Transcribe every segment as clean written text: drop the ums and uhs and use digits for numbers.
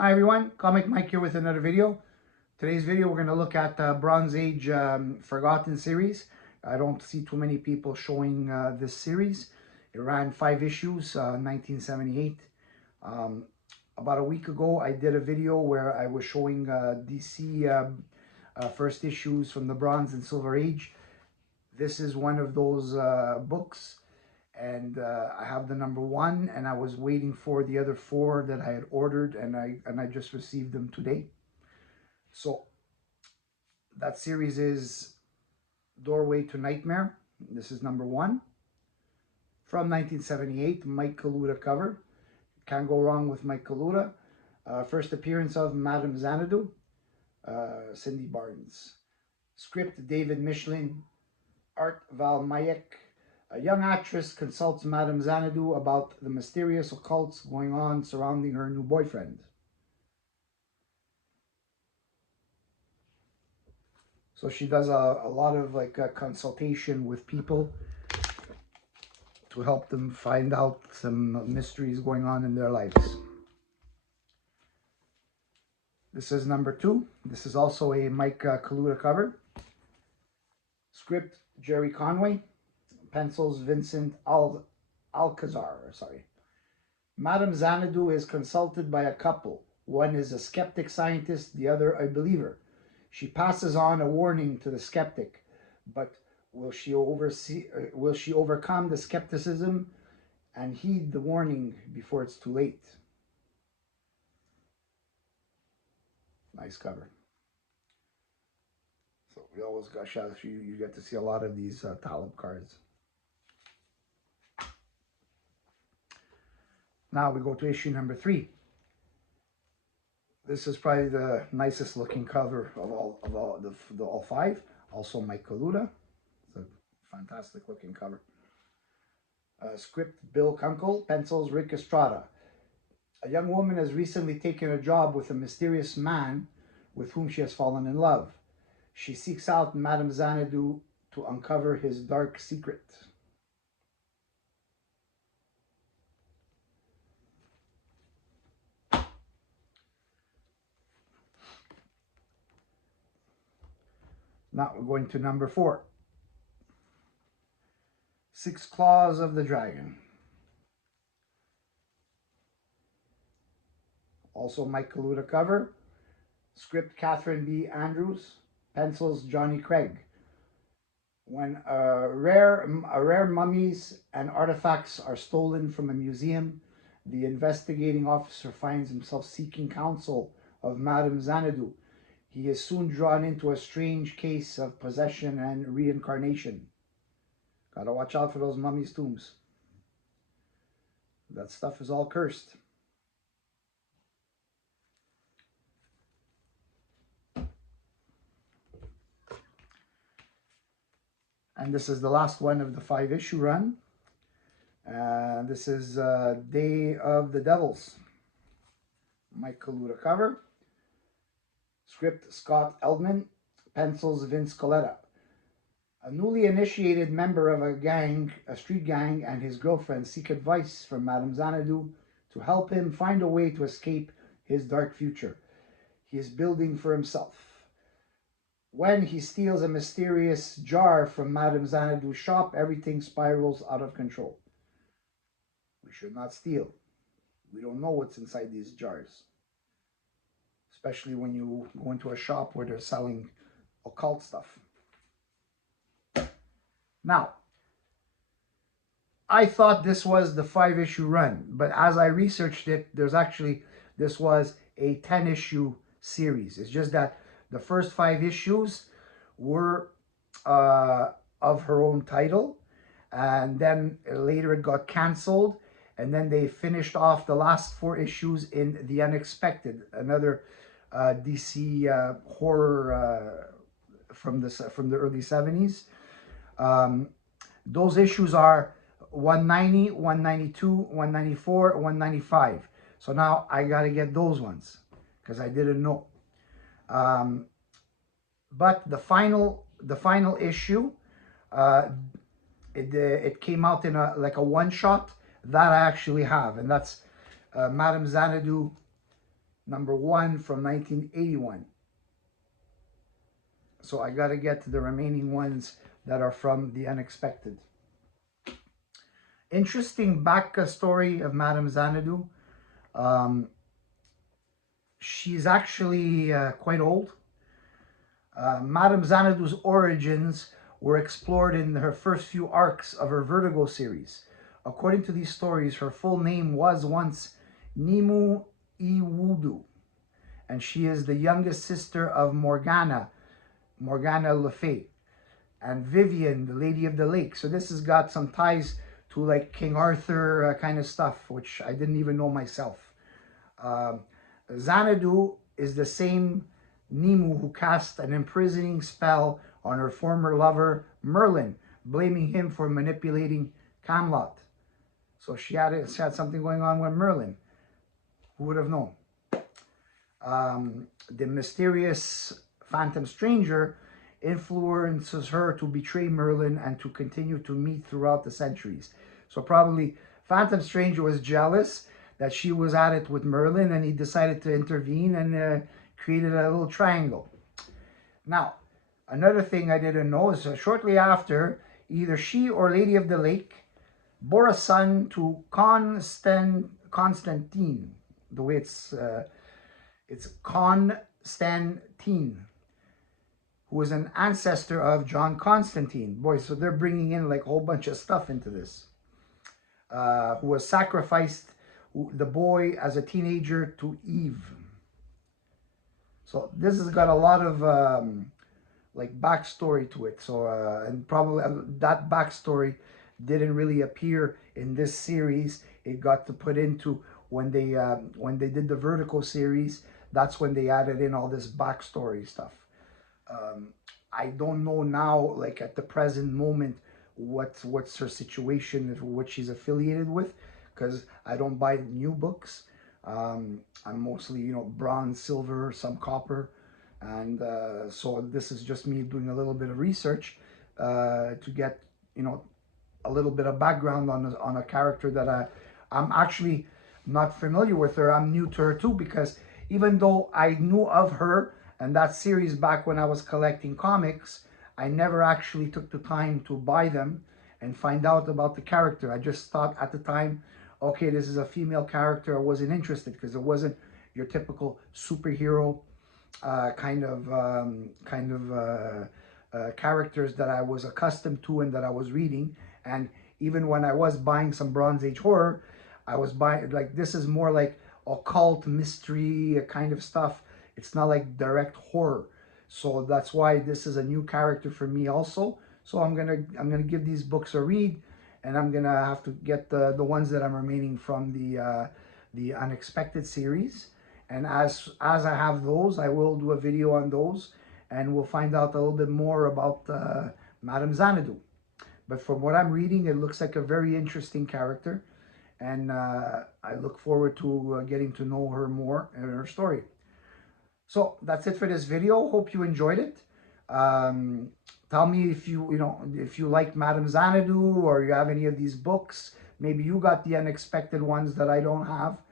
Hi everyone, Comic Mike here with another video. Today's video we're going to look at the Bronze Age Forgotten series. I don't see too many people showing this series. It ran 5 issues, 1978. About a week ago I did a video where I was showing DC first issues from the Bronze and Silver Age. This is one of those books. And I have the number 1, and I was waiting for the other 4 that I had ordered, and I just received them today. So that series is Doorway to Nightmare. This is number 1 from 1978. Mike Kaluta cover. Can't go wrong with Mike Kaluta. First appearance of Madame Xanadu, Cindy Barnes. Script David Michelin. Art Val Mayek. A young actress consults Madame Xanadu about the mysterious occults going on surrounding her new boyfriend. So she does a lot of a consultation with people to help them find out some mysteries going on in their lives. This is number 2. This is also a Mike Kaluta cover. Script Jerry Conway. Pencils Vincent Alcazar. Madame Xanadu is consulted by a couple. One is a skeptic scientist, the other a believer. She passes on a warning to the skeptic, but will she overcome the skepticism and heed the warning before it's too late? Nice cover. So we always got shots. You get to see a lot of these Talib cards. Now we go to issue number 3. This is probably the nicest looking cover of all 5. Also Mike Kaluta. It's a fantastic looking cover. Script Bill Kunkel. Pencils Rick Estrada. A young woman has recently taken a job with a mysterious man with whom she has fallen in love. She seeks out Madame Xanadu to uncover his dark secret. Now we're going to number 4. 6 Claws of the Dragon. Also Mike Kaluta cover. Script Catherine B. Andrews. Pencils Johnny Craig. When rare mummies and artifacts are stolen from a museum, the investigating officer finds himself seeking counsel of Madame Xanadu. He is soon drawn into a strange case of possession and reincarnation. Gotta watch out for those mummies' tombs. That stuff is all cursed. And this is the last one of the 5-issue run. This is Day of the Devils. Mike Kaluta cover. Script Scott Eldman. Pencils Vince Coletta. A newly initiated member of a street gang, and his girlfriend seek advice from Madame Xanadu to help him find a way to escape his dark future he is building for himself. When he steals a mysterious jar from Madame Xanadu's shop, everything spirals out of control. We should not steal. We don't know what's inside these jars. Especially when you go into a shop where they're selling occult stuff. Now, I thought this was the 5-issue run, but as I researched it, this was a 10-issue series. It's just that the first 5 issues were of her own title, and then later it got canceled, and then they finished off the last 4 issues in The Unexpected, another DC horror from the early 70s. Those issues are 190, 192, 194, 195. So now I got to get those ones because I didn't know. But the final issue, it came out in a one-shot that I actually have, and that's Madame Xanadu #1 from 1981. So I got to get to the remaining ones that are from the unexpected. Interesting back story of Madame Xanadu. She's actually quite old. Madame Xanadu's origins were explored in her first few arcs of her Vertigo series. According to these stories, her full name was once Nimu Iwudu, and she is the youngest sister of Morgana Le Fay, and Vivian, the Lady of the Lake. So this has got some ties to like King Arthur kind of stuff, which I didn't even know myself. Xanadu is the same Nimu who cast an imprisoning spell on her former lover, Merlin, blaming him for manipulating Camelot. So she had something going on with Merlin. Who would have known? The mysterious Phantom Stranger influences her to betray Merlin and to continue to meet throughout the centuries. So probably Phantom Stranger was jealous that she was at it with Merlin, and he decided to intervene and created a little triangle. Now, another thing I didn't know is shortly after, either she or Lady of the Lake bore a son to Constantine. The way it's Constantine, who was an ancestor of John Constantine. Boy, so they're bringing in like a whole bunch of stuff into this. Who was sacrificed, the boy as a teenager, to Eve. So this has got a lot of like backstory to it. So and probably that backstory didn't really appear in this series. It got to put into when they did the Vertigo series. That's when they added in all this backstory stuff. I don't know now, like at the present moment, what's her situation, what she's affiliated with, because I don't buy new books. I'm mostly, bronze, silver, some copper, and so this is just me doing a little bit of research to get, a little bit of background on a character that I'm actually not familiar with her. I'm new to her too, because even though I knew of her and that series back when I was collecting comics, I never actually took the time to buy them and find out about the character. I just thought at the time, okay, this is a female character. I wasn't interested because it wasn't your typical superhero kind of characters that I was accustomed to and that I was reading. And even when I was buying some Bronze Age horror, I was buying, like, this is more like occult mystery kind of stuff. It's not like direct horror. So that's why this is a new character for me also. So I'm gonna give these books a read, and I'm gonna have to get the ones that I'm remaining from the Unexpected series. And as I have those, I will do a video on those, and we'll find out a little bit more about Madame Xanadu. But from what I'm reading, it looks like a very interesting character, and I look forward to getting to know her more and her story. So that's it for this video. Hope you enjoyed it. Tell me if you like Madame Xanadu, or you have any of these books. Maybe you got the unexpected ones that I don't have.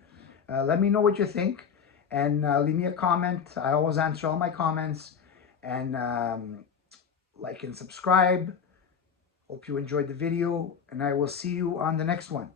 Let me know what you think, and leave me a comment. I always answer all my comments, and like and subscribe. Hope you enjoyed the video, and I will see you on the next one.